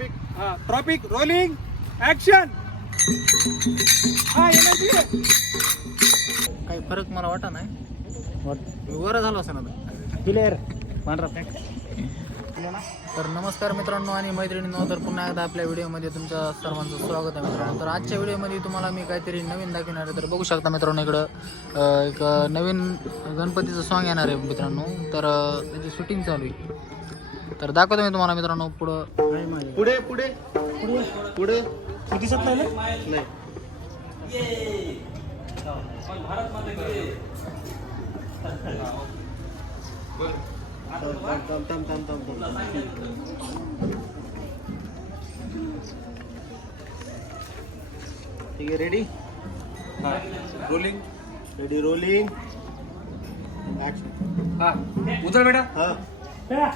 Tropic हा traffic rolling action हा energy काही फरक मला वाटा नाही. वर झालं असं ना क्लिअर पांढरा. तर नमस्कार मित्रांनो आणि मैत्रिणींनो तर पुन्हा एकदा आपल्या व्हिडिओमध्ये तुमचं सर्वांचं स्वागत आहे मित्रांनो. तर आजच्या व्हिडिओमध्ये तुम्हाला मी काहीतरी नवीन दाखवणार आहे तर बघू शकता मित्रांनो इकडं अं, एक नवीन गणपतीचं सॉन्ग येणार आहे मित्रांनो. तर अं, त्याची शूटिंग चालू आहे. तर दाखवतो मी तुम्हाला मित्रांनो पुढं. पुढे पुढे. पुढे. पुढे दिसत नाही ना? थांब, थांब, थांब, थांब, थांब, थांब. ठीक आहे रेडी रोलिंग रेडी रोलिंग हा. उचल बेटा. हा.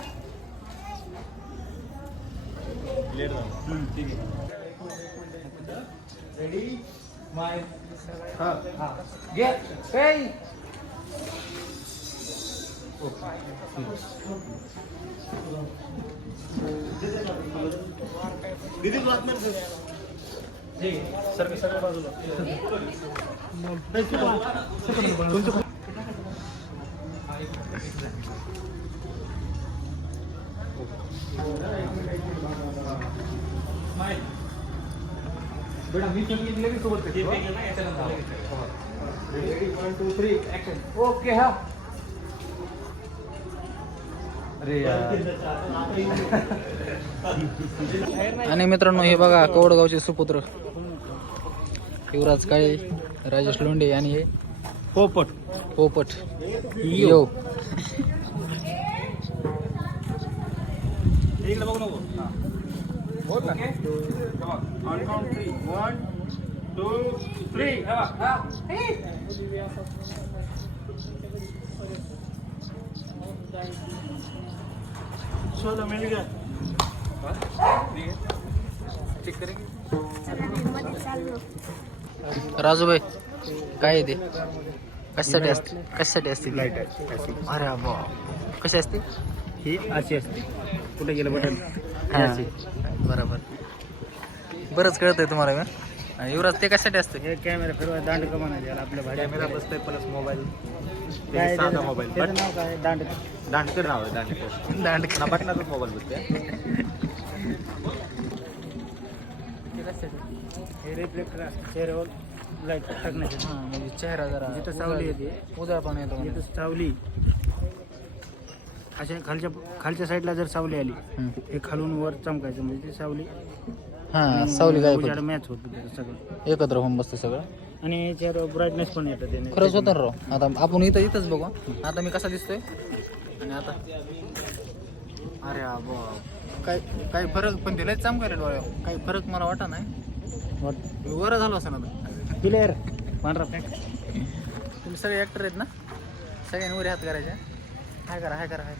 रेडी माय हा हा घे ए दीदी तू आतमध्ये सर सर सर बाजूला तुमचं बेटा मी तुम्ही लगेच सोबत ready one two three action okay हा. अरे आणि मित्रांनो हे बघा कवडगावचे सुपुत्र. युवराज काळे राजेश लोंढे आणि हे पोपट. पोपट. यो. इकडे बघू नको. बोल ना on count three one two three चलो मिल गया चेक राजूभाई काय आहे ते? कशासाठी असते? कशासाठी असते लाइट आहे अरे बा कशी असते? ही अशी असते. कुठे गेलं बटन? हा बरोबर. बरंच कळत आहे तुम्हाला मी आणि युवराज ते कशासाठी असते? हे कॅमेरा फिरवा दांड कमाना आपल्या कॅमेरा बसतोय प्लस मोबाईल साधा मोबाईल नाव काय? दांड दांडकर नाव आहे दांडकर दांड ना बटनाचाच मोबाईल बसतोय हे रिफ्लेक्टर असतं. चेहऱ्यावर लाइट टाकण्याचे. हा म्हणजे चेहरा जरा जिथं सावली येते. उजाळ पण येतो म्हणजे. जिथं सावली अशा खालच्या खालच्या साईडला जर सावली आली हम्म. हे खालून वर चमकायचं म्हणजे ती सावली हा सावली काय मॅच होत सगळं. एकत्र होऊन बसते सगळं. आणि चेहऱ्यावर ब्राईटनेस पण येतं त्याने. खरंच होतं ना राव? आता आपण इथं इथंच बघू. आता मी कसा दिसतोय? आणि आता. अरे काय काही फरक पण दिलाय चमकायला डोळ्यावर काही फरक मला वाटा नाही. मी वर झालो असं ना क्लिअर पांढरा पॅक तुम्ही सगळे ऍक्टर आहेत ना? सगळ्यांनी वर हात करायचे. हाय करा हाय करा हाय.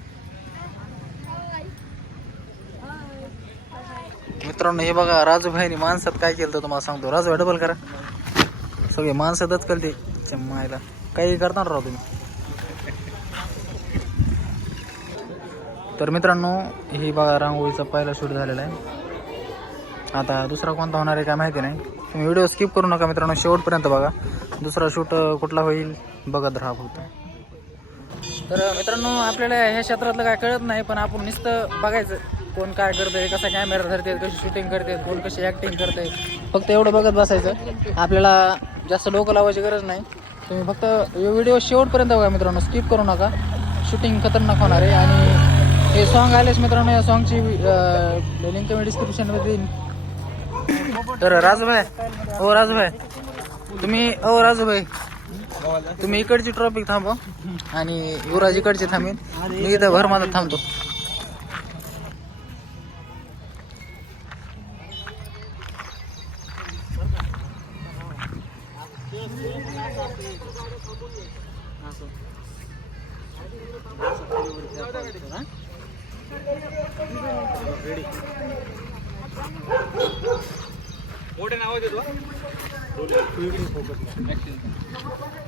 मित्रांनो हे बघा राजूभाईनी माणसात काय केलं तर तुम्हाला सांगतो. राजूभाई डबल करा. सगळे माणसातच कळते. मायला काही करणार राव तुम्ही? तर मित्रांनो ही बघा रांगोळीचा पहिला शूट झालेला आहे. आता दुसरा कोणता होणार आहे काय माहिती नाही. तुम्ही व्हिडिओ स्किप करू नका मित्रांनो. शेवटपर्यंत बघा. दुसरा शूट कुठला होईल? बघत राहा फक्त. तर मित्रांनो आपल्याला ह्या क्षेत्रातलं काय कळत नाही पण आपण नुसतं बघायचं कोण काय करतंय कसा कॅमेरा धरते कशी शूटिंग करते कोण कशी ॲक्टिंग करते फक्त एवढं बघत बसायचं. आपल्याला जास्त डोकं लावायची गरज नाही. तुम्ही फक्त व्हिडिओ शेवटपर्यंत बघा मित्रांनो स्किप करू नका. शूटिंग खतरनाक होणार आहे. आणि हे सॉन्ग आलेच मित्रांनो या सॉन्गची लिंक मी डिस्क्रिप्शनमध्ये देईन. तर राजूभाई हो राजूभाई तुम्ही ओ राजूभाई. तुम्ही इकडची ट्रॉफिक थांबा. आणि युवराज इकडची थांबेन. मी इथं भर माझा थांबतो. मोठे नाव देतो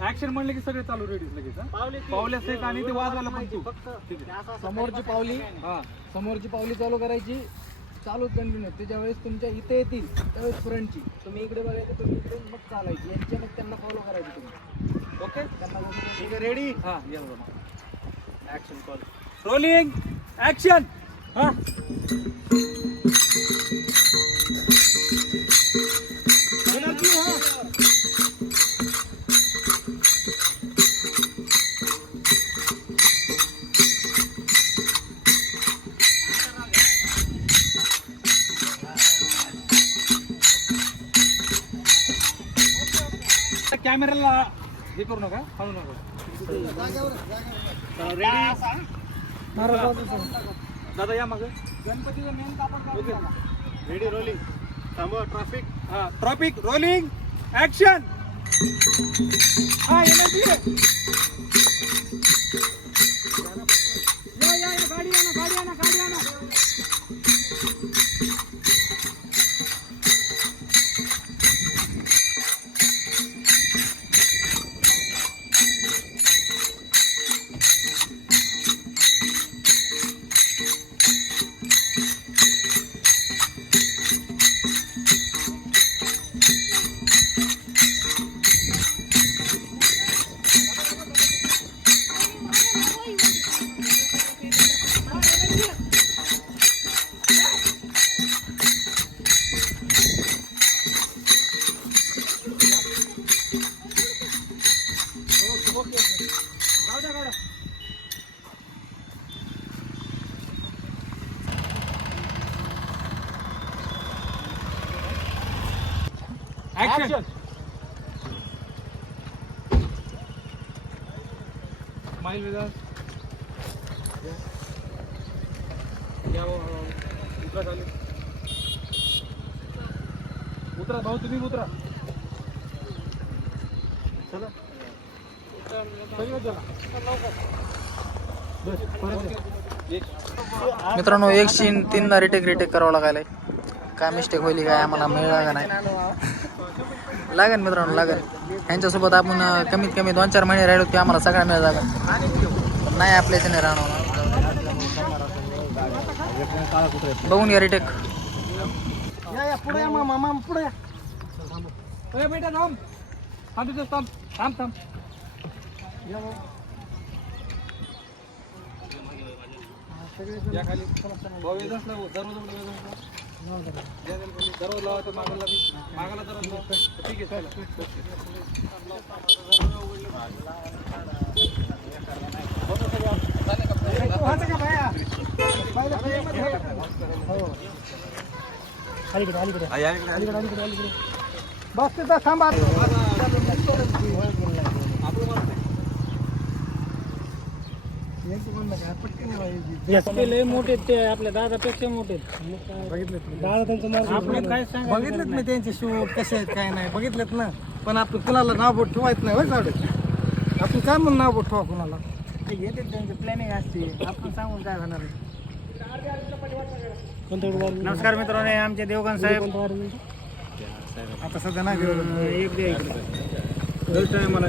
ऍक्शन म्हणलं की सगळे चालू रेडी लगेच हा? पावल्या सेट आणि ते वाजवायला पण तू. ठीक आहे. समोरची पावली हा. समोरची पावली चालू करायची चालू कंटिन्यू त्याच्या वेळेस तुमच्या इथे येतील त्यावेळेस फ्रंटची तुम्ही इकडे बघायचं तुम्ही इकडे मग चालायची. यांच्या मग त्यांना फॉलो करायचं तुम्ही. ओके त्यांना ठीक आहे रेडी हा या बघा. ऍक्शन कॉल रोलिंग ऍक्शन हा. कॅमेराला हे करू नका हळू नका. दादा या मग. गणपतीचं मेन कापड ओके रेडी रोलिंग थांबवा ट्रॅफिक हा ट्रॅफिक रोलिंग ऍक्शन हा एनर्जी या या या गाडी गाडी आणा गाडी ऍक्शन विद अस या भाऊ, हळूहळू. उतरा खाली उतरा भाऊ तुम्ही उतरा. चला. मित्रांनो एक सीन तीनदा रिटेक रिटेक करावं लागायलाय. काय मिस्टेक होईल काय आम्हाला मिळाला का नाही? लागेल मित्रांनो लागेल. ह्यांच्यासोबत आपण कमीत कमी दोन चार महिने राहिलो की आम्हाला सगळ्या मिळत लागेल नाही आपल्या इथे नाही राहणार. बघून घ्या रिटेक या या पुढे या मामा पुढे या. थांब. थांब थांब. थांब थांब. लावा मागायला मागायला दररोज अलीकडे अलीकडे अलीकडे अलीकडे अलीकडे बस तिथं थांबा. मोठे ते आपल्या दादापेक्षा मोठे दादा त्यांचं काय बघितलेत मी त्यांचे शूट कसे आहेत काय नाही बघितलेत ना. पण आपण कुणाला नाव बोट ठेवायचं नाही होय आपण काय म्हणून नाव बोट ठेवा कुणाला. ते घेते त्यांची प्लॅनिंग असते. आपण सांगून काय होणार नमस्कार मित्रांनो हे आमचे देवगण साहेब. आता सध्या नाही एक मला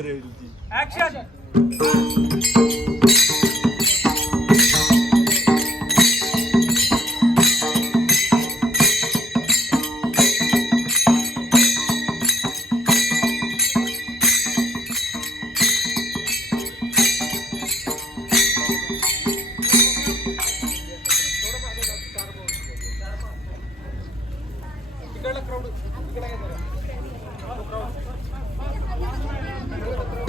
ऍक्शन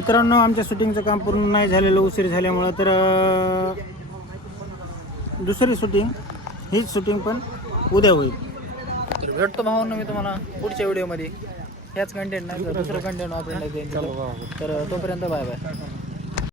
मित्रांनो आमच्या शूटिंगचं काम पूर्ण नाही झालेलं उशीर झाल्यामुळं तर दुसरी शूटिंग हीच शूटिंग पण उद्या होईल. तर भेटतो भावांनो मी तुम्हाला पुढच्या व्हिडिओमध्ये. ह्याच कंटेंट नाही दुसरं कंटेंट वापरण्यात येईल तर तोपर्यंत बाय बाय.